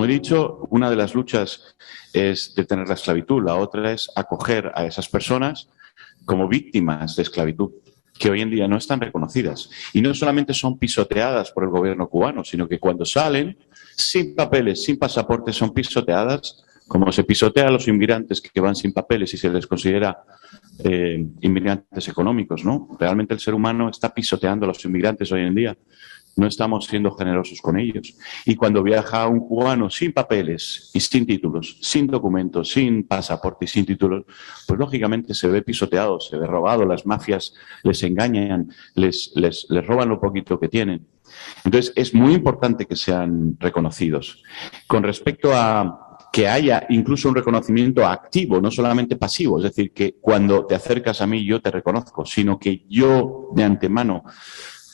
como he dicho, una de las luchas es detener la esclavitud, la otra es acoger a esas personas como víctimas de esclavitud, que hoy en día no están reconocidas. Y no solamente son pisoteadas por el gobierno cubano, sino que cuando salen, sin papeles, sin pasaportes, son pisoteadas, como se pisotea a los inmigrantes que van sin papeles y se les considera inmigrantes económicos, ¿no? Realmente el ser humano está pisoteando a los inmigrantes hoy en día. No estamos siendo generosos con ellos. Y cuando viaja un cubano sin papeles y sin títulos, sin documentos, sin pasaporte y sin títulos, pues lógicamente se ve pisoteado, se ve robado, las mafias les engañan, les roban lo poquito que tienen. Entonces, es muy importante que sean reconocidos. Con respecto a que haya incluso un reconocimiento activo, no solamente pasivo, es decir, que cuando te acercas a mí yo te reconozco, sino que yo de antemano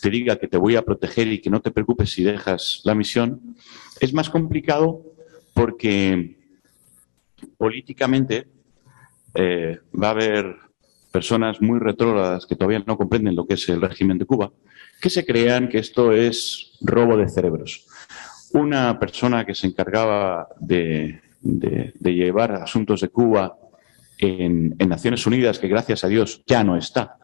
te diga que te voy a proteger y que no te preocupes si dejas la misión, es más complicado porque políticamente va a haber personas muy retrógradas que todavía no comprenden lo que es el régimen de Cuba, que se crean que esto es robo de cerebros. Una persona que se encargaba de llevar asuntos de Cuba en Naciones Unidas, que gracias a Dios ya no está,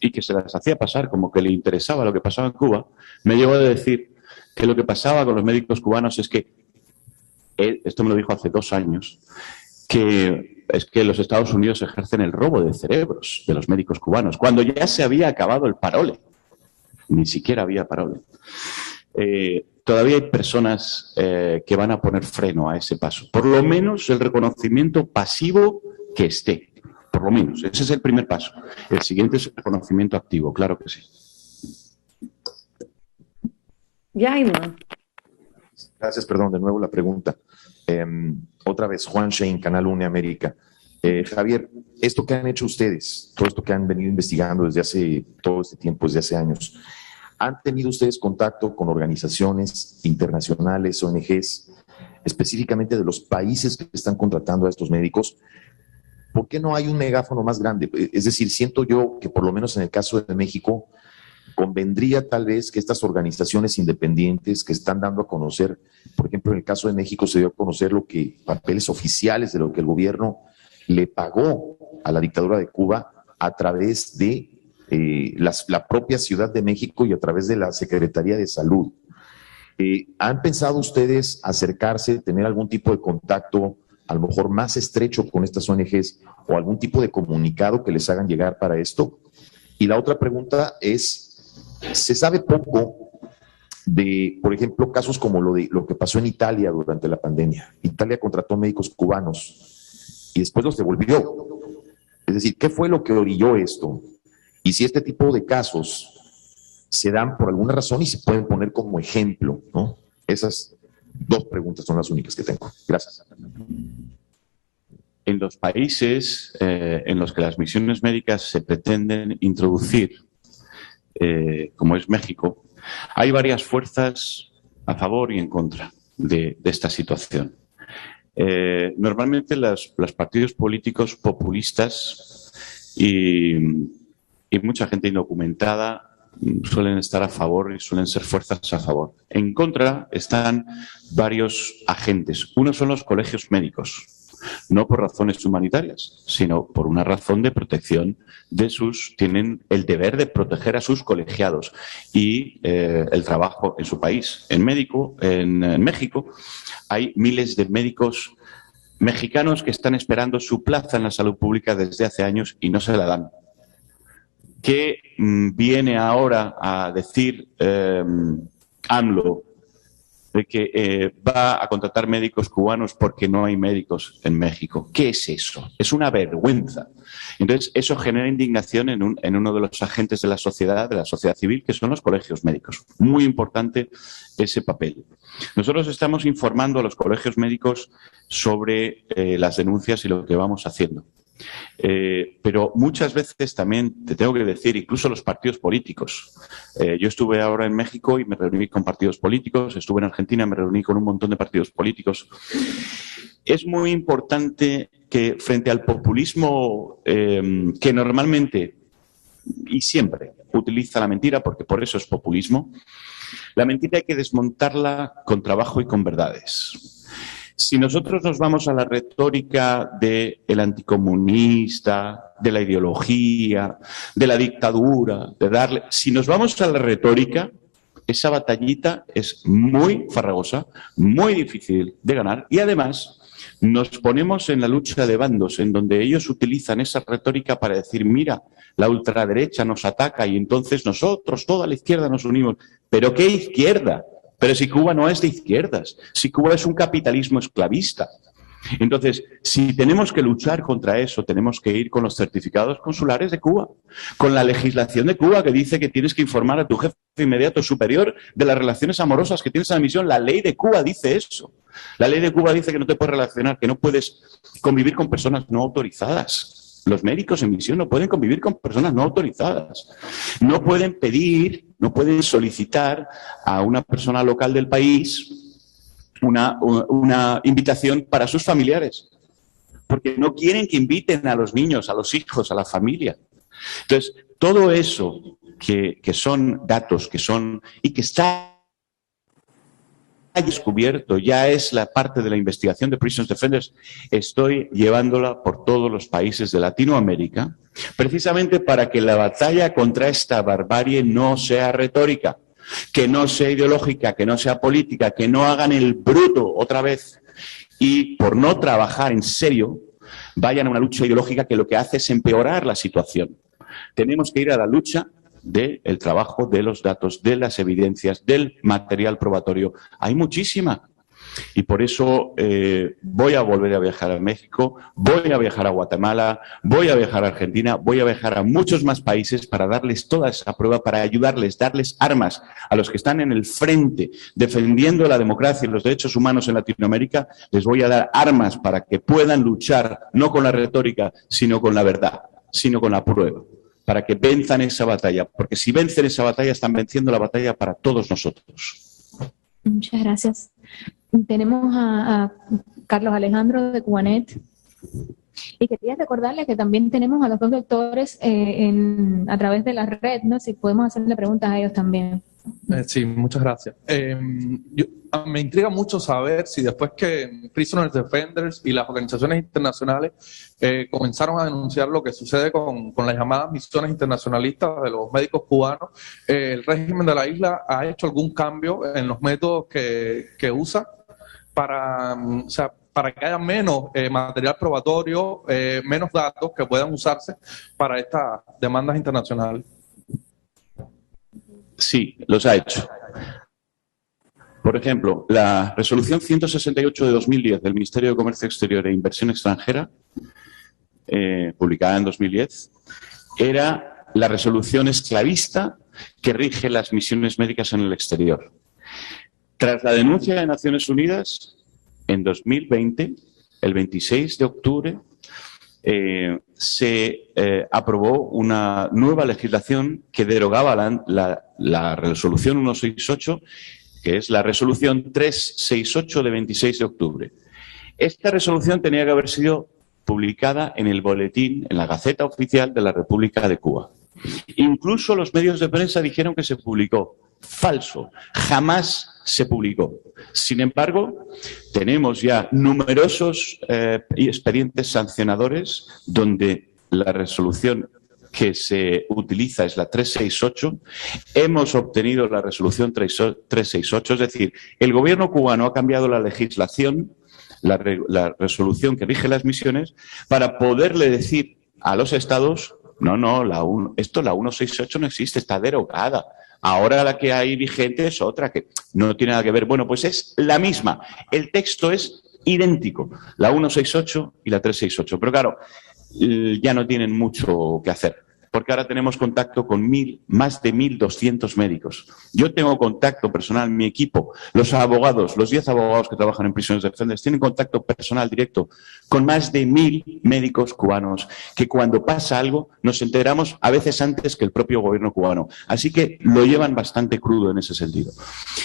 y que se las hacía pasar como que le interesaba lo que pasaba en Cuba, me llegó a decir que lo que pasaba con los médicos cubanos es que, esto me lo dijo hace 2 años, que es que los Estados Unidos ejercen el robo de cerebros de los médicos cubanos, cuando ya se había acabado el parole. Ni siquiera había parole. Todavía hay personas que van a poner freno a ese paso. Por lo menos el reconocimiento pasivo que esté. Por lo menos. Ese es el primer paso. El siguiente es el reconocimiento activo, claro que sí. Yaima. Gracias, perdón, de nuevo la pregunta. Otra vez, Juan Shane, Canal Une América. Javier, esto que han hecho ustedes, todo esto que han venido investigando desde hace todo este tiempo, desde hace años, ¿han tenido ustedes contacto con organizaciones internacionales, ONGs, específicamente de los países que están contratando a estos médicos? ¿Por qué no hay un megáfono más grande? Es decir, siento yo que por lo menos en el caso de México, convendría tal vez que estas organizaciones independientes que están dando a conocer, por ejemplo, en el caso de México se dio a conocer lo que, papeles oficiales de lo que el gobierno le pagó a la dictadura de Cuba a través de la propia Ciudad de México y a través de la Secretaría de Salud. ¿Han pensado ustedes acercarse, tener algún tipo de contacto, a lo mejor más estrecho con estas ONGs o algún tipo de comunicado que les hagan llegar para esto? Y la otra pregunta es, se sabe poco de, por ejemplo, casos como lo que pasó en Italia durante la pandemia. Italia contrató médicos cubanos y después los devolvió. Es decir, ¿qué fue lo que orilló esto? Y si este tipo de casos se dan por alguna razón y se pueden poner como ejemplo, ¿no? Esas 2 preguntas son las únicas que tengo. Gracias. En los países en los que las misiones médicas se pretenden introducir, como es México, hay varias fuerzas a favor y en contra de esta situación. Normalmente los partidos políticos populistas y mucha gente indocumentada suelen estar a favor y suelen ser fuerzas a favor. En contra están varios agentes. Uno son los colegios médicos, no por razones humanitarias, sino por una razón de protección de tienen el deber de proteger a sus colegiados y el trabajo en su país. En México hay miles de médicos mexicanos que están esperando su plaza en la salud pública desde hace años y no se la dan. ¿Qué viene ahora a decir AMLO de que va a contratar médicos cubanos porque no hay médicos en México? ¿Qué es eso? Es una vergüenza. Entonces, eso genera indignación en uno de los agentes de la sociedad civil, que son los colegios médicos. Muy importante ese papel. Nosotros estamos informando a los colegios médicos sobre las denuncias y lo que vamos haciendo. Pero muchas veces también, te tengo que decir, incluso los partidos políticos. Yo estuve ahora en México y me reuní con partidos políticos, estuve en Argentina y me reuní con un montón de partidos políticos. Es muy importante que frente al populismo que normalmente y siempre utiliza la mentira, porque por eso es populismo, La mentira hay que desmontarla con trabajo y con verdades. Si nosotros nos vamos a la retórica del anticomunista, de la ideología, de la dictadura, si nos vamos a la retórica, esa batallita es muy farragosa, muy difícil de ganar y además nos ponemos en la lucha de bandos en donde ellos utilizan esa retórica para decir, mira, la ultraderecha nos ataca y entonces nosotros, toda la izquierda, nos unimos. ¿Pero qué izquierda? Pero si Cuba no es de izquierdas, si Cuba es un capitalismo esclavista. Entonces, si tenemos que luchar contra eso, tenemos que ir con los certificados consulares de Cuba, con la legislación de Cuba que dice que tienes que informar a tu jefe inmediato superior de las relaciones amorosas que tienes en la misión. La ley de Cuba dice eso. La ley de Cuba dice que no te puedes relacionar, que no puedes convivir con personas no autorizadas. Los médicos en misión no pueden convivir con personas no autorizadas. No pueden pedir, no pueden solicitar a una persona local del país una invitación para sus familiares, porque no quieren que inviten a los niños, a los hijos, a la familia. Entonces, todo eso que son datos, que son y que está descubierto, ya es la parte de la investigación de Prisoners Defenders, estoy llevándola por todos los países de Latinoamérica, precisamente para que la batalla contra esta barbarie no sea retórica, que no sea ideológica, que no sea política, que no hagan el bruto otra vez y por no trabajar en serio vayan a una lucha ideológica que lo que hace es empeorar la situación. Tenemos que ir a la lucha del trabajo de los datos, de las evidencias, del material probatorio. Hay muchísima. Y por eso voy a volver a viajar a México, voy a viajar a Guatemala, voy a viajar a Argentina, voy a viajar a muchos más países para darles toda esa prueba, para ayudarles, darles armas a los que están en el frente defendiendo la democracia y los derechos humanos en Latinoamérica. Les voy a dar armas para que puedan luchar no con la retórica, sino con la verdad, sino con la prueba, para que venzan esa batalla, porque si vencen esa batalla están venciendo la batalla para todos nosotros. Muchas gracias. Tenemos a Carlos Alejandro de Cubanet y quería recordarle que también tenemos a los dos doctores a través de la red, ¿no? Si podemos hacerle preguntas a ellos también. Sí, muchas gracias. Me intriga mucho saber si después que Prisoners Defenders y las organizaciones internacionales comenzaron a denunciar lo que sucede con las llamadas misiones internacionalistas de los médicos cubanos, el régimen de la isla ha hecho algún cambio en los métodos que usa para que haya menos material probatorio, menos datos que puedan usarse para estas demandas internacionales. Sí, los ha hecho. Por ejemplo, la resolución 168 de 2010 del Ministerio de Comercio Exterior e Inversión Extranjera, publicada en 2010, era la resolución esclavista que rige las misiones médicas en el exterior. Tras la denuncia de Naciones Unidas, en 2020, el 26 de octubre, se aprobó una nueva legislación que derogaba la resolución 168, que es la resolución 368 de 26 de octubre. Esta resolución tenía que haber sido publicada en el boletín, en la Gaceta Oficial de la República de Cuba. Incluso los medios de prensa dijeron que se publicó. Falso, jamás se publicó. Sin embargo, tenemos ya numerosos expedientes sancionadores donde la resolución que se utiliza es la 368. Hemos obtenido la resolución 368, es decir, el gobierno cubano ha cambiado la legislación, la resolución que rige las misiones, para poderle decir a los estados, no, la 168 no existe, está derogada. Ahora la que hay vigente es otra, que no tiene nada que ver. Bueno, pues es la misma. El texto es idéntico, la 168 y la 368. Pero claro, ya no tienen mucho que hacer, porque ahora tenemos contacto con más de 1.200 médicos. Yo tengo contacto personal, mi equipo, los abogados, los 10 abogados que trabajan en Prisoners Defenders, tienen contacto personal directo con más de 1.000 médicos cubanos, que cuando pasa algo nos enteramos a veces antes que el propio gobierno cubano. Así que lo llevan bastante crudo en ese sentido.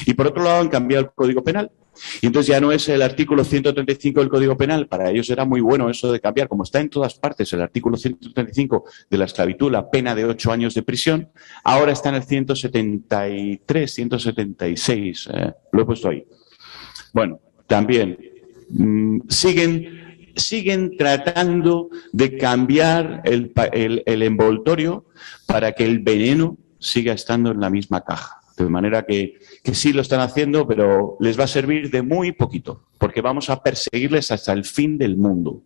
Y por otro lado han cambiado el Código Penal Y entonces ya no es el artículo 135 del Código Penal, para ellos era muy bueno eso de cambiar, como está en todas partes el artículo 135 de la esclavitud, la pena de 8 años de prisión, ahora está en el 173, 176, lo he puesto ahí. Bueno, también siguen tratando de cambiar el envoltorio para que el veneno siga estando en la misma caja. De manera que sí lo están haciendo, pero les va a servir de muy poquito, porque vamos a perseguirles hasta el fin del mundo.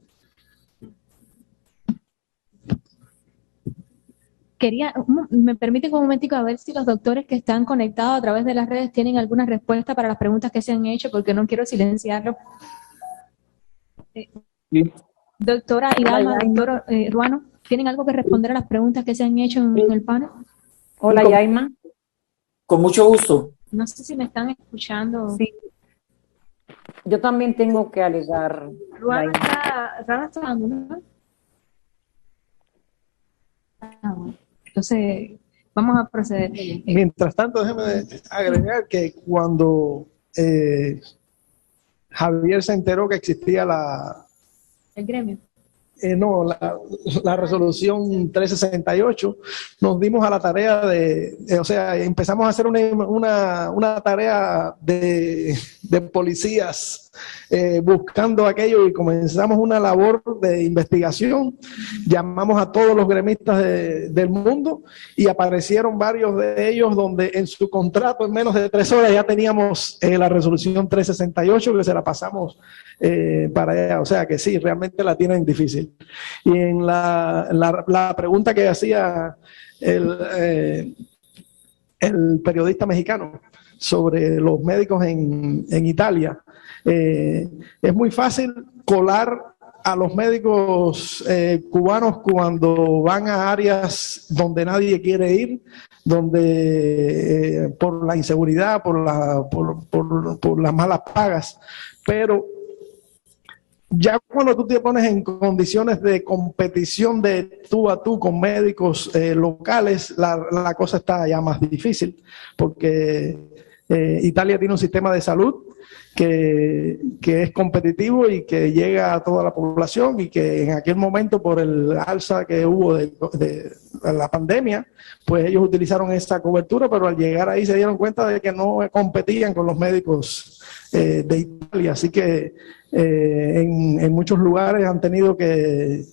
¿Me permiten un momentico a ver si los doctores que están conectados a través de las redes tienen alguna respuesta para las preguntas que se han hecho? Porque no quiero silenciarlo. Doctora Irama, doctor Ruano, ¿tienen algo que responder a las preguntas que se han hecho en el panel? Hola, Yaima. Con mucho gusto. No sé si me están escuchando. Sí. Yo también tengo que alegar. Ruano está dando, ¿no? Bueno. Entonces, vamos a proceder. Mientras tanto, déjeme agregar que cuando Javier se enteró que existía El gremio. La resolución 368, nos dimos a la tarea o sea, empezamos a hacer una tarea de policías buscando aquello y comenzamos una labor de investigación. Llamamos a todos los gremistas del mundo y aparecieron varios de ellos donde en su contrato en menos de 3 horas ya teníamos la resolución 368 que se la pasamos para allá. O sea que sí, realmente la tienen difícil. Y en la pregunta que hacía el periodista mexicano sobre los médicos en Italia, es muy fácil colar a los médicos cubanos cuando van a áreas donde nadie quiere ir, donde por la inseguridad, por las malas pagas, pero ya cuando tú te pones en condiciones de competición de tú a tú con médicos locales, la cosa está ya más difícil, porque Italia tiene un sistema de salud que es competitivo y que llega a toda la población, y que en aquel momento, por el alza que hubo de la pandemia, pues ellos utilizaron esa cobertura, pero al llegar ahí se dieron cuenta de que no competían con los médicos de Italia. Así que en muchos lugares han tenido que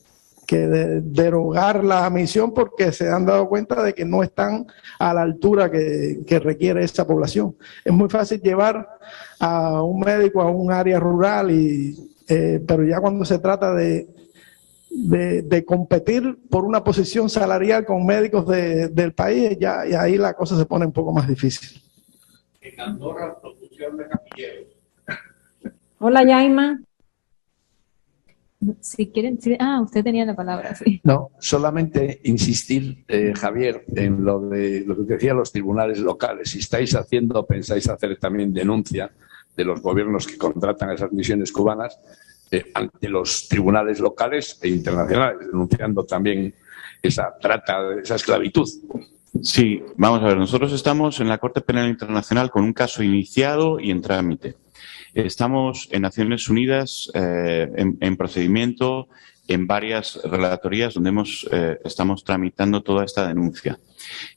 derogar la misión porque se han dado cuenta de que no están a la altura que requiere esa población. Es muy fácil llevar a un médico a un área rural, pero ya cuando se trata de competir por una posición salarial con médicos del país, ya y ahí la cosa se pone un poco más difícil. En Andorra, producción de capilleros. Hola, Yaima. Si quieren, usted tenía la palabra, sí. No, solamente insistir, Javier, en lo que decían los tribunales locales. Si estáis haciendo, pensáis hacer también denuncia de los gobiernos que contratan esas misiones cubanas ante los tribunales locales e internacionales, denunciando también esa trata, esa esclavitud. Sí, vamos a ver, nosotros estamos en la Corte Penal Internacional con un caso iniciado y en trámite. Estamos en Naciones Unidas en procedimiento en varias relatorías donde estamos tramitando toda esta denuncia.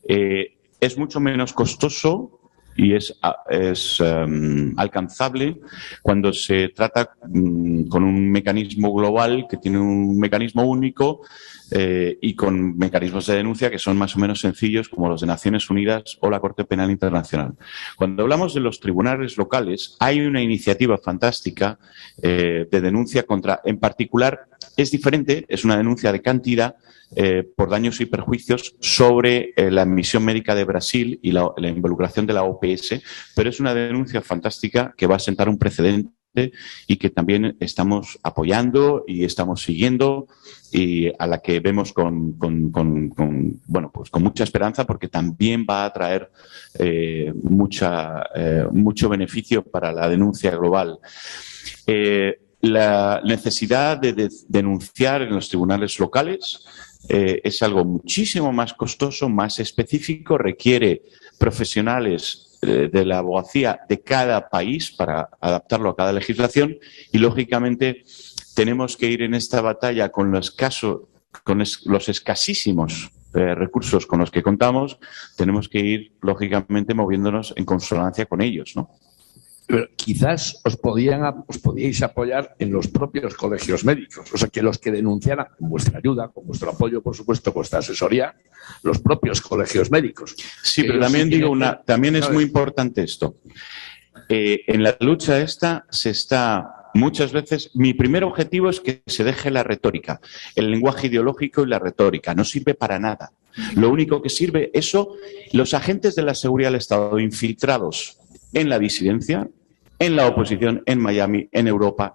Es mucho menos costoso y es alcanzable cuando se trata con un mecanismo global que tiene un mecanismo único y con mecanismos de denuncia que son más o menos sencillos, como los de Naciones Unidas o la Corte Penal Internacional. Cuando hablamos de los tribunales locales, hay una iniciativa fantástica de denuncia contra, en particular, es diferente, es una denuncia de cantidad por daños y perjuicios sobre la admisión médica de Brasil y la involucración de la OPS, pero es una denuncia fantástica que va a sentar un precedente y que también estamos apoyando y estamos siguiendo, y a la que vemos con mucha esperanza, porque también va a traer mucho beneficio para la denuncia global. La necesidad de denunciar en los tribunales locales es algo muchísimo más costoso, más específico, requiere profesionales de la abogacía de cada país para adaptarlo a cada legislación y, lógicamente, tenemos que ir en esta batalla con los escasísimos recursos con los que contamos, tenemos que ir, lógicamente, moviéndonos en consonancia con ellos, ¿no? Pero quizás os podíais apoyar en los propios colegios médicos, o sea, que los que denunciaran con vuestra ayuda, con vuestro apoyo, por supuesto, vuestra asesoría, los propios colegios médicos. Sí, pero también también es muy importante esto. En la lucha esta se está muchas veces, mi primer objetivo es que se deje la retórica, el lenguaje ideológico y la retórica. No sirve para nada. Lo único que sirve, los agentes de la seguridad del Estado infiltrados en la disidencia, en la oposición, en Miami, en Europa,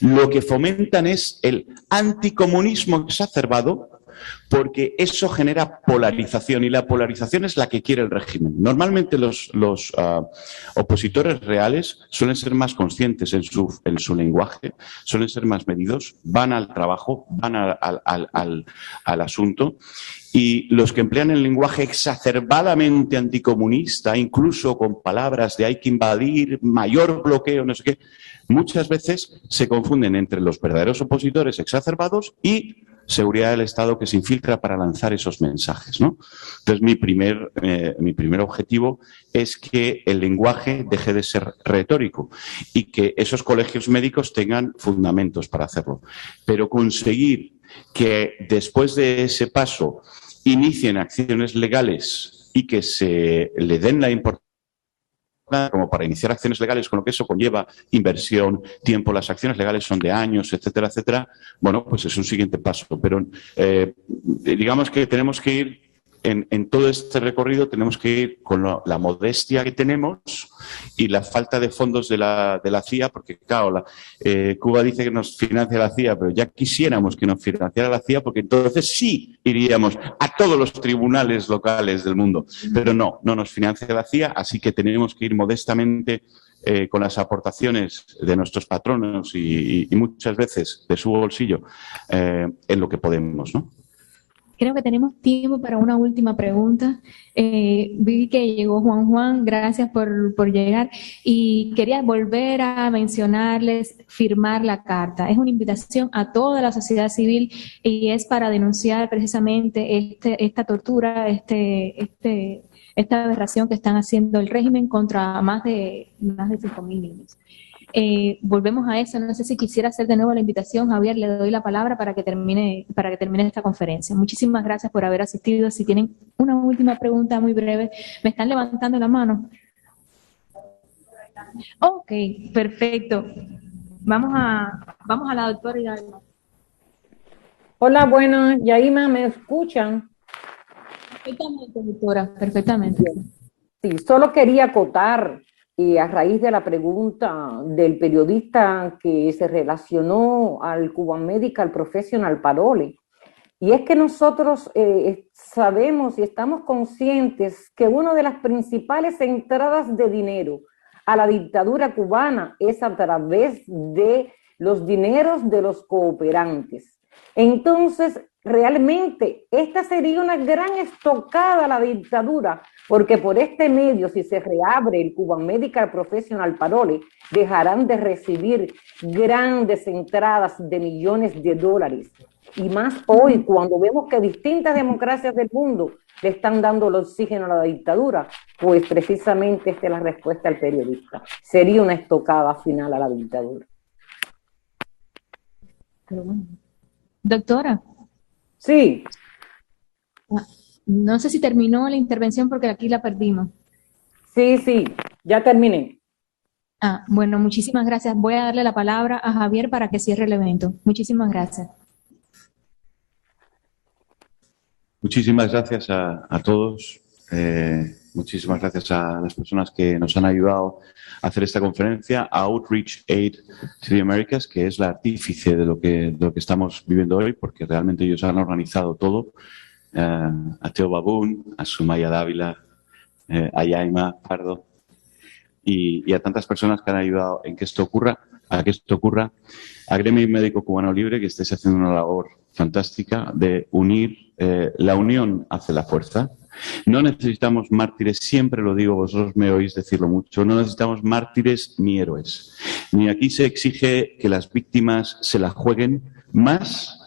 lo que fomentan es el anticomunismo exacerbado, porque eso genera polarización y la polarización es la que quiere el régimen. Normalmente los opositores reales suelen ser más conscientes en su lenguaje, suelen ser más medidos, van al trabajo, van al asunto. Y los que emplean el lenguaje exacerbadamente anticomunista, incluso con palabras de hay que invadir, mayor bloqueo, no sé qué, muchas veces se confunden entre los verdaderos opositores exacerbados y seguridad del Estado que se infiltra para lanzar esos mensajes, ¿no? Entonces, mi primer objetivo es que el lenguaje deje de ser retórico y que esos colegios médicos tengan fundamentos para hacerlo. Pero conseguir que después de ese paso inicien acciones legales y que se le den la importancia como para iniciar acciones legales, con lo que eso conlleva inversión, tiempo, las acciones legales son de años, etcétera, etcétera, bueno, pues es un siguiente paso. Pero digamos que tenemos que ir, en todo este recorrido, tenemos que ir con la modestia que tenemos y la falta de fondos de la CIA, porque claro, Cuba dice que nos financia la CIA, pero ya quisiéramos que nos financiara la CIA, porque entonces sí iríamos a todos los tribunales locales del mundo. Pero no nos financia la CIA, así que tenemos que ir modestamente con las aportaciones de nuestros patronos y muchas veces de su bolsillo en lo que podemos, ¿no? Creo que tenemos tiempo para una última pregunta. Vi que llegó Juan, gracias por llegar. Y quería volver a mencionarles firmar la carta. Es una invitación a toda la sociedad civil y es para denunciar precisamente esta tortura, esta aberración que están haciendo el régimen contra más de 5.000 niños. Volvemos a eso. No sé si quisiera hacer de nuevo la invitación. Javier, le doy la palabra para que termine esta conferencia. Muchísimas gracias por haber asistido. Si tienen una última pregunta muy breve, me están levantando la mano. Ok, perfecto. Vamos a la doctora Yaima. Hola, buenas. Yaima, ¿me escuchan? Perfectamente, doctora, perfectamente. Sí, solo quería acotar, a raíz de la pregunta del periodista que se relacionó al Cuban Medical Professional Parole, y es que nosotros sabemos y estamos conscientes que una de las principales entradas de dinero a la dictadura cubana es a través de los dineros de los cooperantes. Entonces, realmente, esta sería una gran estocada a la dictadura, porque por este medio, si se reabre el Cuban Medical Professional Parole, dejarán de recibir grandes entradas de millones de dólares. Y más hoy, cuando vemos que distintas democracias del mundo le están dando el oxígeno a la dictadura, pues precisamente esta es la respuesta al periodista. Sería una estocada final a la dictadura. Doctora. Sí. No sé si terminó la intervención porque aquí la perdimos. Sí, ya terminé. Bueno, muchísimas gracias. Voy a darle la palabra a Javier para que cierre el evento. Muchísimas gracias. Muchísimas gracias a todos. Muchísimas gracias a las personas que nos han ayudado a hacer esta conferencia, a Outreach Aid to the Americas, que es la artífice de lo que estamos viviendo hoy, porque realmente ellos han organizado todo. A Teo Babún, a Sumaya Dávila, a Yaima Pardo y a tantas personas que han ayudado en que esto ocurra, a Gremio Médico Cubano Libre, que estáis haciendo una labor fantástica de unir, la unión hace la fuerza. No necesitamos mártires, siempre lo digo, vosotros me oís decirlo mucho, no necesitamos mártires ni héroes. Ni aquí se exige que las víctimas se la jueguen más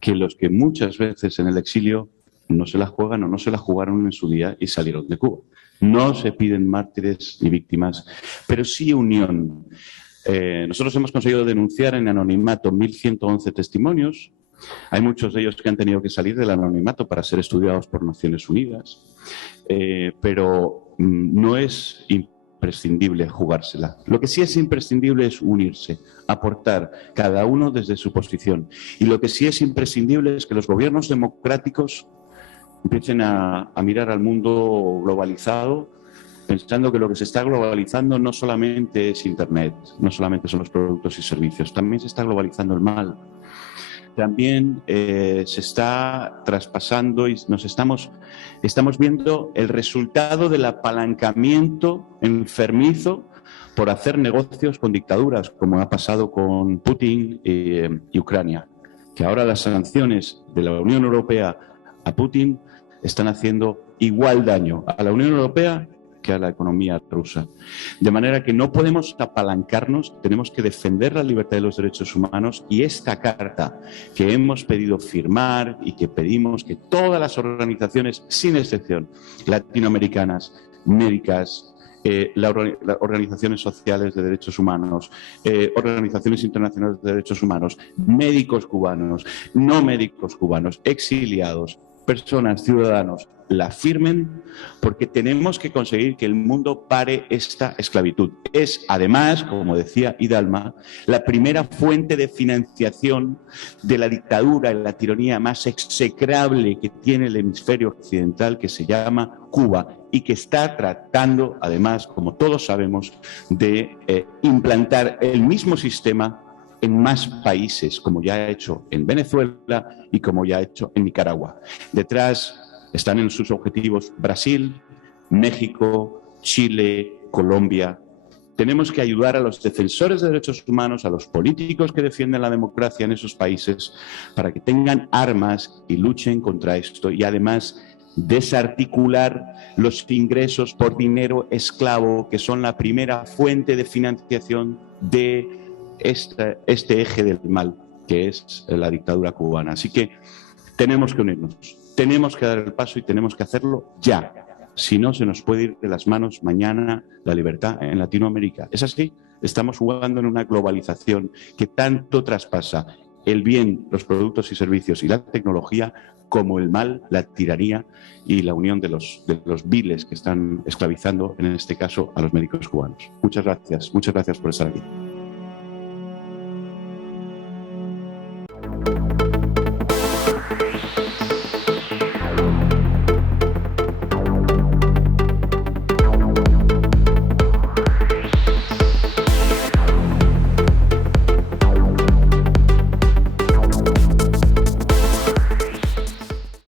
que los que muchas veces en el exilio no se la juegan o no se la jugaron en su día y salieron de Cuba. No se piden mártires ni víctimas, pero sí unión. Nosotros hemos conseguido denunciar en anonimato 1.111 testimonios. Hay muchos de ellos que han tenido que salir del anonimato para ser estudiados por Naciones Unidas, pero no es imprescindible jugársela. Lo que sí es imprescindible es unirse, aportar cada uno desde su posición. Y lo que sí es imprescindible es que los gobiernos democráticos empiecen a mirar al mundo globalizado, pensando que lo que se está globalizando no solamente es Internet, no solamente son los productos y servicios, también se está globalizando el mal. También se está traspasando y estamos viendo el resultado del apalancamiento enfermizo por hacer negocios con dictaduras, como ha pasado con Putin y Ucrania, que ahora las sanciones de la Unión Europea a Putin están haciendo igual daño a la Unión Europea que a la economía rusa. De manera que no podemos apalancarnos, tenemos que defender la libertad de los derechos humanos, y esta carta que hemos pedido firmar y que pedimos que todas las organizaciones, sin excepción, latinoamericanas, médicas, las organizaciones sociales de derechos humanos, organizaciones internacionales de derechos humanos, médicos cubanos, no médicos cubanos, exiliados, personas, ciudadanos, la firmen, porque tenemos que conseguir que el mundo pare esta esclavitud. Es, además, como decía Hidalma, la primera fuente de financiación de la dictadura y la tiranía más execrable que tiene el hemisferio occidental, que se llama Cuba, y que está tratando, además, como todos sabemos, de implantar el mismo sistema en más países, como ya ha hecho en Venezuela y como ya ha hecho en Nicaragua. Detrás están en sus objetivos Brasil, México, Chile, Colombia. Tenemos que ayudar a los defensores de derechos humanos, a los políticos que defienden la democracia en esos países, para que tengan armas y luchen contra esto, y además desarticular los ingresos por dinero esclavo, que son la primera fuente de financiación de este eje del mal, que es la dictadura cubana. Así que tenemos que unirnos, tenemos que dar el paso y tenemos que hacerlo ya. Si no, se nos puede ir de las manos mañana la libertad en Latinoamérica. Es así, estamos jugando en una globalización que tanto traspasa el bien, los productos y servicios y la tecnología, como el mal, la tiranía y la unión de los viles que están esclavizando, en este caso, a los médicos cubanos. Muchas gracias por estar aquí.